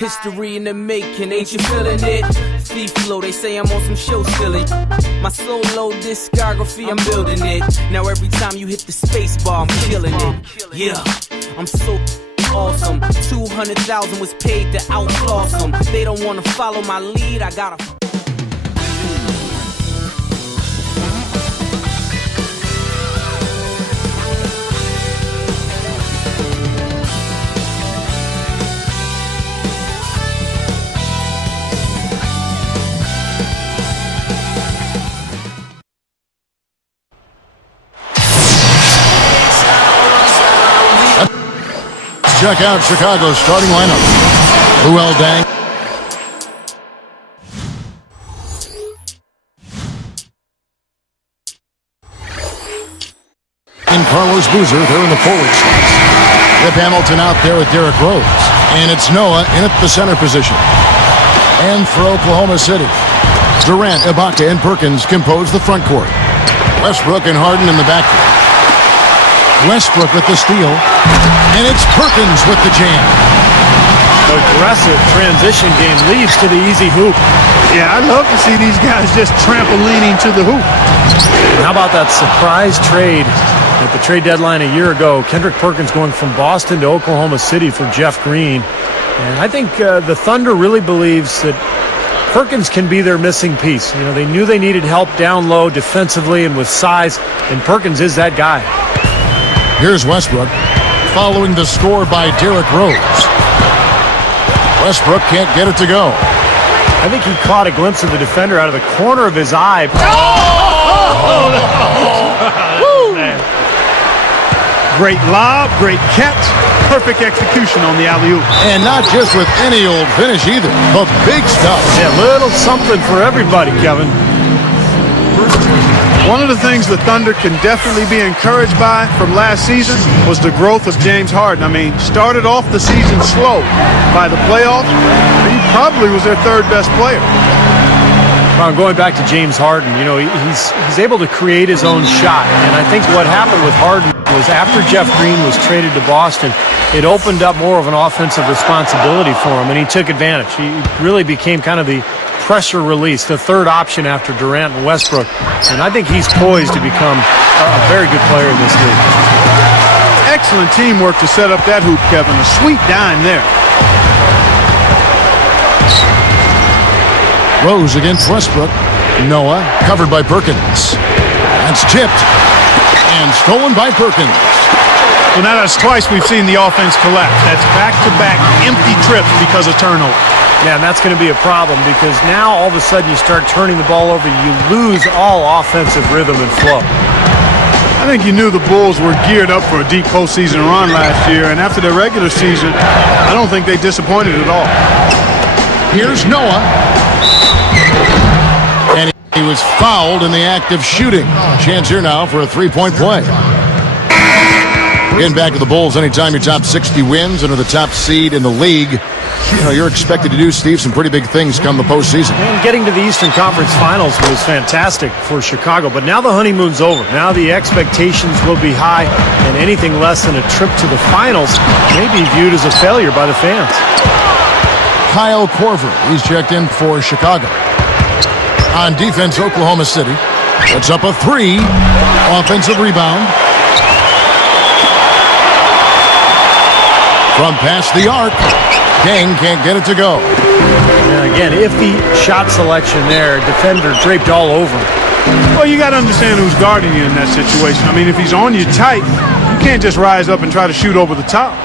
History in the making, ain't you feeling it? Thief flow, they say I'm on some show stealing. My solo discography, I'm building it. Now every time you hit the space bar, I'm killing it. Yeah, I'm so awesome. 200,000 was paid to outlaw some. They don't wanna follow my lead, I gotta. Check out Chicago's starting lineup. Luol Deng. And Carlos Boozer, they're in the forward slots. Rip Hamilton out there with Derrick Rose. And it's Noah in at the center position. And for Oklahoma City, Durant, Ibaka, and Perkins compose the front court. Westbrook and Harden in the backcourt. Westbrook with the steal, and it's Perkins with the jam. Aggressive transition game leads to the easy hoop. Yeah, I love to see these guys just trampolining to the hoop. And how about that surprise trade at the trade deadline a year ago? Kendrick Perkins going from Boston to Oklahoma City for Jeff Green. And I think the Thunder really believes that Perkins can be their missing piece. You know, they knew they needed help down low defensively and with size, and Perkins is that guy. Here's Westbrook, following the score by Derrick Rose. Westbrook can't get it to go. I think he caught a glimpse of the defender out of the corner of his eye. Great lob, great catch, perfect execution on the alley-oop. And not just with any old finish either, but big stuff. Yeah, little something for everybody, Kevin. One of the things the Thunder can definitely be encouraged by from last season was the growth of James Harden. I mean, started off the season slow. By the playoffs, he probably was their third best player. Well, going back to James Harden, you know, he's able to create his own shot. And I think what happened with Harden was after Jeff Green was traded to Boston, it opened up more of an offensive responsibility for him, and he took advantage. He really became kind of the pressure release, the third option after Durant and Westbrook. And I think he's poised to become a very good player in this league. Excellent teamwork to set up that hoop, Kevin. A sweet dime there. Rose against Westbrook. Noah covered by Perkins. That's tipped and stolen by Perkins. Well, now that's twice we've seen the offense collapse. That's back-to-back empty trips because of turnover. Yeah, and that's going to be a problem because now all of a sudden you start turning the ball over, you lose all offensive rhythm and flow. I think you knew the Bulls were geared up for a deep postseason run last year, and after their regular season, I don't think they disappointed at all. Here's Noah. And he was fouled in the act of shooting. Chance here now for a three-point play. Getting back to the Bulls, anytime your top 60 wins and are the top seed in the league, you know, you're expected to do, Steve, some pretty big things come the postseason. And getting to the Eastern Conference Finals was fantastic for Chicago, but now the honeymoon's over. Now the expectations will be high, and anything less than a trip to the finals may be viewed as a failure by the fans. Kyle Korver, he's checked in for Chicago. On defense, Oklahoma City puts up a three. Offensive rebound. From past the arc, Deng can't get it to go. And again, iffy shot selection there. Defender draped all over him. Well, you got to understand who's guarding you in that situation. I mean, if he's on you tight, you can't just rise up and try to shoot over the top.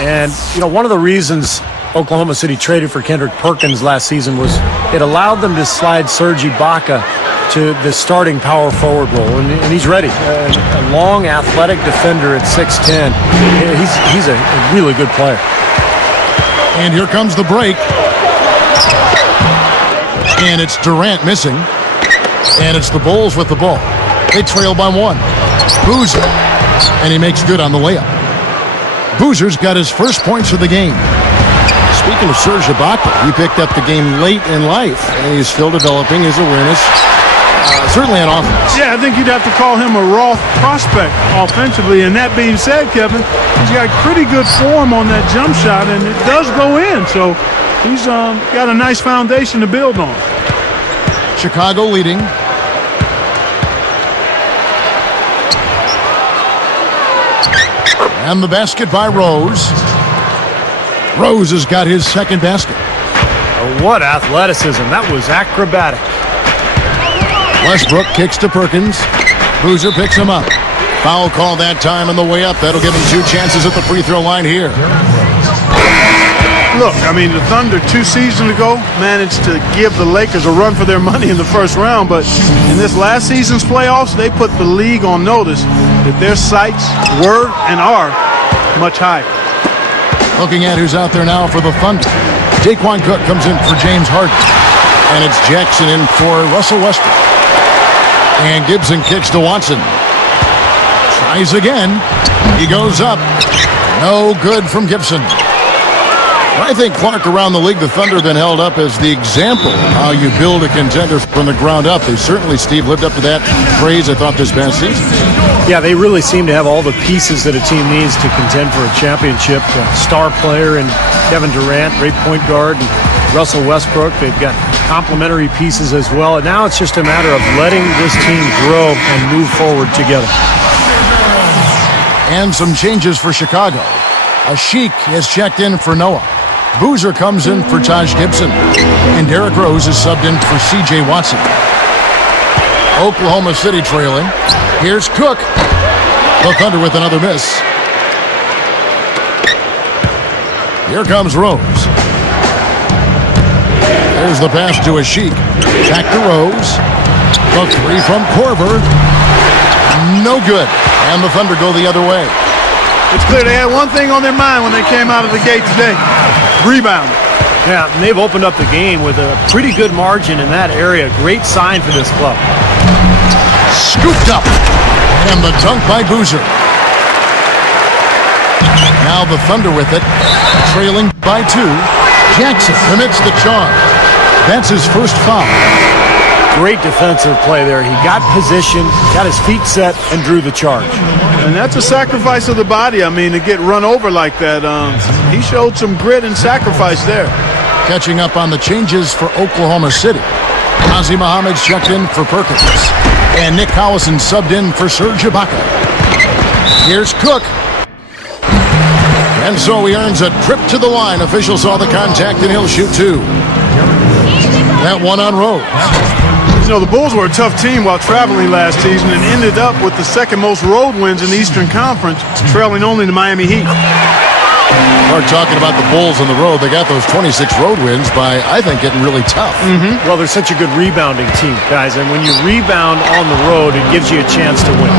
And, you know, one of the reasons Oklahoma City traded for Kendrick Perkins last season was it allowed them to slide Serge Ibaka to the starting power forward role, and he's ready. A long, athletic defender at 6'10". He's a really good player. And here comes the break. And it's Durant missing. And it's the Bulls with the ball. They trail by one. Boozer. And he makes good on the layup. Boozer's got his first points of the game. Speaking of Serge Ibaka, he picked up the game late in life, and he's still developing his awareness. certainly on offense. Yeah, I think you'd have to call him a raw prospect offensively. And that being said, Kevin, he's got pretty good form on that jump shot, and it does go in. So he's got a nice foundation to build on. Chicago leading. And the basket by Rose. Rose has got his second basket. Oh, what athleticism. That was acrobatic. Westbrook kicks to Perkins. Boozer picks him up. Foul call that time on the way up. That'll give him 2 chances at the free throw line here. Look, I mean, the Thunder 2 seasons ago managed to give the Lakers a run for their money in the first round, but in this last season's playoffs, they put the league on notice that their sights were and are much higher. Looking at who's out there now for the Thunder. Daquan Cook comes in for James Harden. And it's Jackson in for Russell Westbrook. And Gibson kicks to Watson. Tries again. He goes up. No good from Gibson. I think, Clark, around the league, the Thunder then held up as the example of how you build a contender from the ground up. They certainly, Steve, lived up to that praise, I thought, this past season. Yeah, they really seem to have all the pieces that a team needs to contend for a championship. A star player and Kevin Durant, great point guard, and Russell Westbrook. They've got complementary pieces as well. And now it's just a matter of letting this team grow and move forward together. And some changes for Chicago. Ashik has checked in for Noah. Boozer comes in for Taj Gibson. And Derrick Rose is subbed in for C.J. Watson. Oklahoma City trailing. Here's Cook. The Thunder with another miss. Here comes Rose. There's the pass to Ashik. Back to Rose. The 3 from Korver. No good. And the Thunder go the other way. It's clear they had one thing on their mind when they came out of the gate today. Rebound. Yeah, and they've opened up the game with a pretty good margin in that area. Great sign for this club. Scooped up. And the dunk by Boozer. Now the Thunder with it. Trailing by 2. Jackson commits the charge. That's his first foul. Great defensive play there. He got position, got his feet set, and drew the charge. And that's a sacrifice of the body. I mean, to get run over like that, he showed some grit and sacrifice there. Catching up on the changes for Oklahoma City. Nazi Muhammad's checked in for Perkins. And Nick Collison subbed in for Serge Ibaka. Here's Cook. And so he earns a trip to the line. Officials saw the contact, and he'll shoot 2. That one on Rose. You know, the Bulls were a tough team while traveling last season and ended up with the second most road wins in the Eastern Conference, trailing only the Miami Heat. We're talking about the Bulls on the road. They got those 26 road wins by, I think, getting really tough. Well, they're such a good rebounding team, guys, and when you rebound on the road, it gives you a chance to win.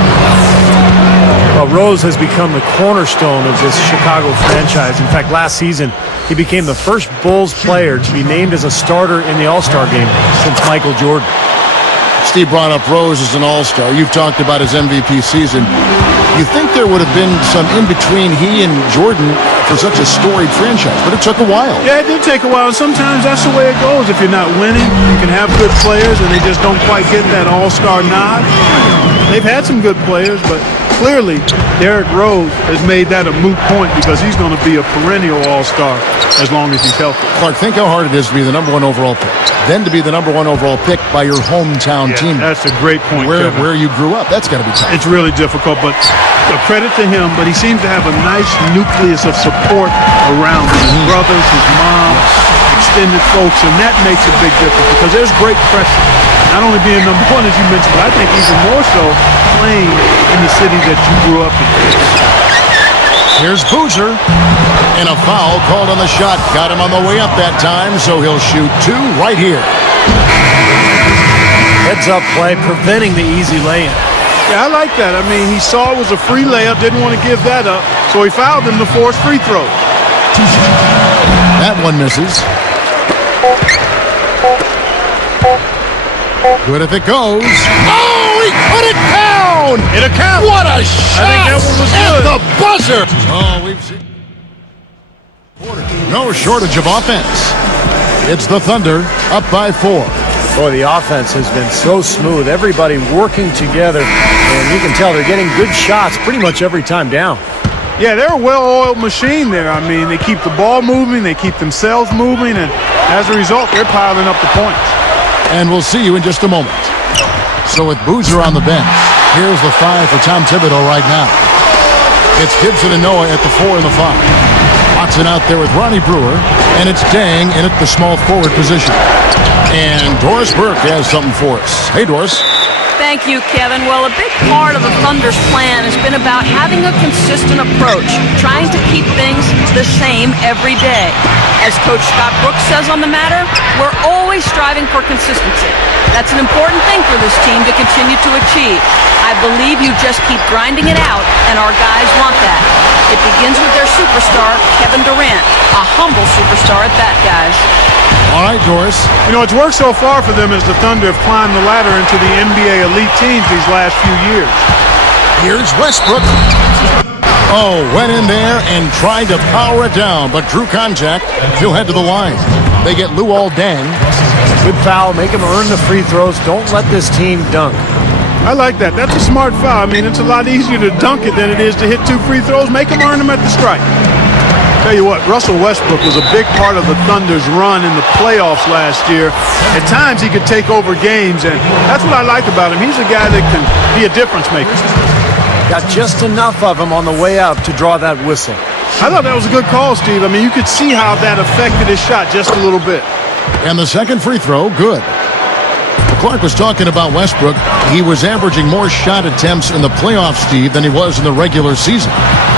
Well, Rose has become the cornerstone of this Chicago franchise. In fact, last season, he became the first Bulls player to be named as a starter in the All-Star game since Michael Jordan. Steve brought up Rose as an all-star. You've talked about his MVP season. You think there would have been some in-between he and Jordan for such a storied franchise, but it took a while. Yeah, it did take a while. Sometimes that's the way it goes. If you're not winning, you can have good players, and they just don't quite get that all-star nod. They've had some good players, but clearly Derrick Rose has made that a moot point because he's going to be a perennial all-star as long as he's healthy. Clark, think how hard it is to be the #1 overall pick, then to be the #1 overall pick by your hometown team. That's a great point, where you grew up. That's got to be tough. It's really difficult, but credit to him, but he seems to have a nice nucleus of support around him. His brothers, his mom, extended folks, and that makes a big difference because there's great pressure. Not only being #1, as you mentioned, but I think even more so playing in the city that you grew up in. Here's Boozer. And a foul called on the shot. Got him on the way up that time, so he'll shoot 2 right here. Heads-up play, preventing the easy lay-in. Yeah, I like that. I mean, he saw it was a free layup, didn't want to give that up, so he fouled him to force free throw. That one misses. Good if it goes. Oh, he put it down! It'll count. What a shot! I think that one was at good. The buzzer! Oh, we've seen no shortage of offense. It's the Thunder up by 4. Boy, the offense has been so smooth. Everybody working together, and you can tell they're getting good shots pretty much every time down. Yeah, they're a well-oiled machine there. I mean, they keep the ball moving, they keep themselves moving, and as a result, they're piling up the points. And we'll see you in just a moment. So with Boozer on the bench, here's the 5 for Tom Thibodeau right now. It's Gibson and Noah at the 4 and the 5. Watson out there with Ronnie Brewer, and it's Dang in at the small forward position. And Doris Burke has something for us. Hey, Doris. Thank you, Kevin. Well, a big part of the Thunder's plan has been about having a consistent approach, trying to keep things the same every day. As Coach Scott Brooks says on the matter, we're always striving for consistency. That's an important thing for this team to continue to achieve. I believe you just keep grinding it out, and our guys want that. It begins with their superstar, Kevin Durant, a humble superstar at that, guys. All right, Doris. You know, it's worked so far for them as the Thunder have climbed the ladder into the NBA elite teams these last few years. Here's Westbrook. Oh, went in there and tried to power it down, but drew contact. He'll head to the line. They get Luol Deng. Good foul. Make him earn the free throws. Don't let this team dunk. I like that. That's a smart foul. I mean, it's a lot easier to dunk it than it is to hit 2 free throws. Make them earn them at the strike. Tell you what, Russell Westbrook was a big part of the Thunder's run in the playoffs last year. At times, he could take over games, and that's what I like about him. He's a guy that can be a difference maker. Got just enough of him on the way out to draw that whistle. I thought that was a good call, Steve. I mean, you could see how that affected his shot just a little bit. And the second free throw, good. Clark was talking about Westbrook. He was averaging more shot attempts in the playoffs, Steve, than he was in the regular season.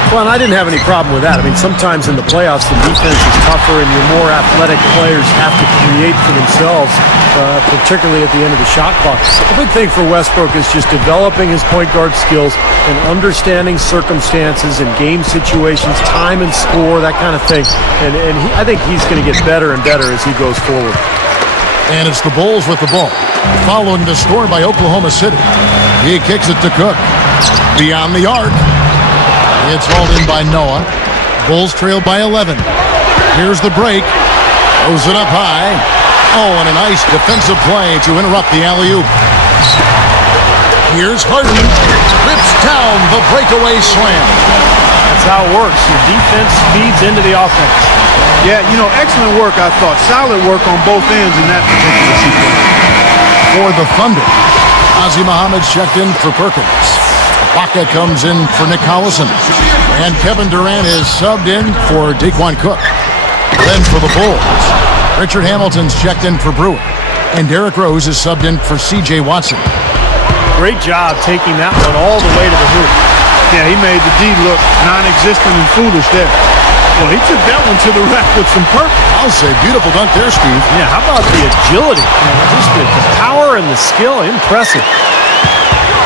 Well, and I didn't have any problem with that. I mean, sometimes in the playoffs, the defense is tougher and your more athletic players have to create for themselves, particularly at the end of the shot clock. The big thing for Westbrook is just developing his point guard skills and understanding circumstances and game situations, time and score, that kind of thing. And I think he's going to get better and better as he goes forward. And it's the Bulls with the ball. Following the score by Oklahoma City. He kicks it to Cook. Beyond the arc. It's hauled in by Noah. Bulls trail by 11. Here's the break. Throws it up high. Oh, and a nice defensive play to interrupt the alley-oop. Here's Harden. Rips down the breakaway slam. That's how it works. Your defense feeds into the offense. Yeah, you know, excellent work, I thought. Solid work on both ends in that particular sequence. For the Thunder, Ozzie Muhammad's checked in for Perkins. Baca comes in for Nick Collison. And Kevin Durant is subbed in for Daquan Cook. Then for the Bulls, Richard Hamilton's checked in for Brewer. And Derrick Rose is subbed in for C.J. Watson. Great job taking that one all the way to the hoop. Yeah, he made the D look non-existent and foolish there. Well, he took that one to the rack with some purpose. I'll say beautiful dunk there, Steve. Yeah, how about the agility? Just the power and the skill, impressive.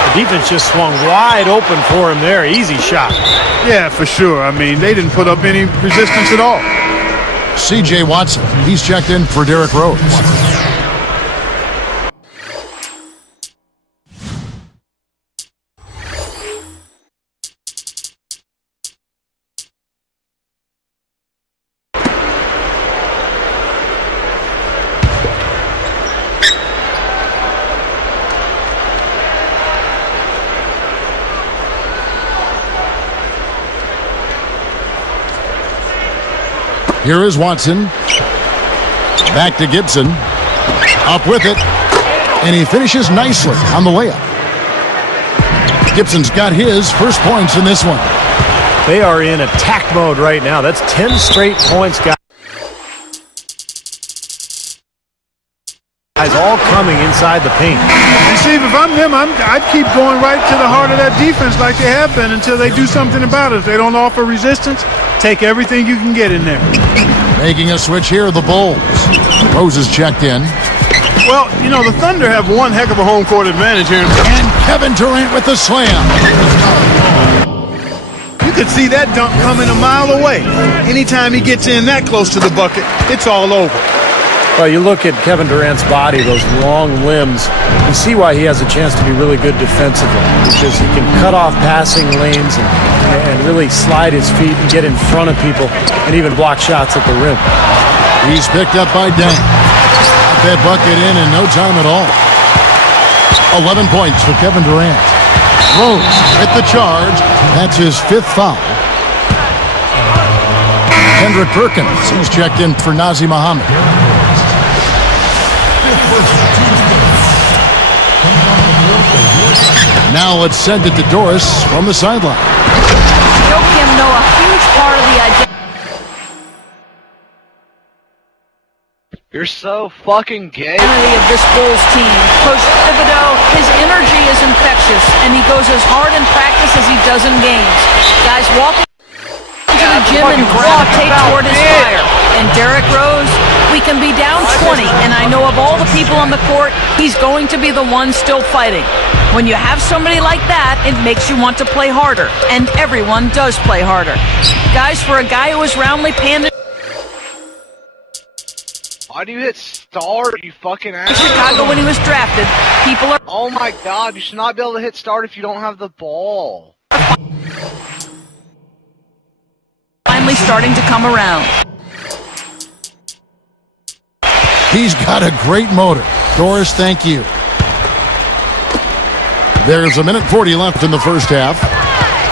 The defense just swung wide open for him there. Easy shot. Yeah, for sure. I mean, they didn't put up any resistance at all. C.J. Watson, he's checked in for Derrick Rose. Here is Watson. Back to Gibson. Up with it. And he finishes nicely on the layup. Gibson's got his first points in this one. They are in attack mode right now. That's 10 straight points, guys. All coming inside the paint. And Steve, if I'm him, I'd keep going right to the heart of that defense like they have been until they do something about it. If they don't offer resistance, take everything you can get in there. Making a switch here, the Bulls. Rose is checked in. Well, you know, the Thunder have one heck of a home court advantage here. And Kevin Durant with the slam. You could see that dunk coming a mile away. Anytime he gets in that close to the bucket, it's all over. Well, you look at Kevin Durant's body, those long limbs, you see why he has a chance to be really good defensively, because he can cut off passing lanes and really slide his feet and get in front of people and even block shots at the rim. He's picked up by Deng. that bucket in no time at all. 11 points for Kevin Durant. Rose at the charge. That's his 5th foul. Kendrick Perkins, he's checked in for Nazir Muhammad. Now let's send it to Doris from the sideline. Joakim Noah, a huge part of the identity. You're so fucking gay. Of this Bulls team. Coach Thibodeau, his energy is infectious, and he goes as hard in practice as he does in games. Guys walk into the gym and gravitate toward his fire. And Derrick Rose, we can be down 20, and I know of all the people on the court, he's going to be the one still fighting. When you have somebody like that, it makes you want to play harder, and everyone does play harder. Guys, for a guy who was roundly panned Why do you hit start, you fucking ass? in Chicago when he was drafted, people are... Oh my god, you should not be able to hit start if you don't have the ball. finally starting to come around. He's got a great motor. Doris, thank you. There's 1:40 left in the first half.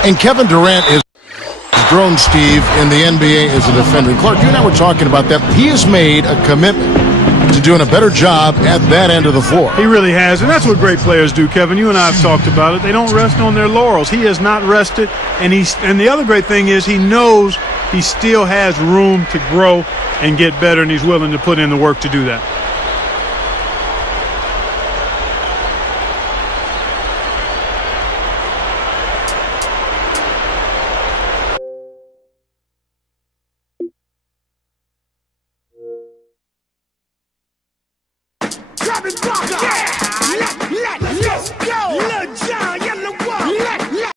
And Kevin Durant is grown, Steve, in the NBA as a defender. Clark, you and I were talking about that. He has made a commitment to doing a better job at that end of the floor. He really has, and that's what great players do, Kevin. You and I have talked about it. They don't rest on their laurels. He has not rested, and the other great thing is he knows he still has room to grow and get better, and he's willing to put in the work to do that.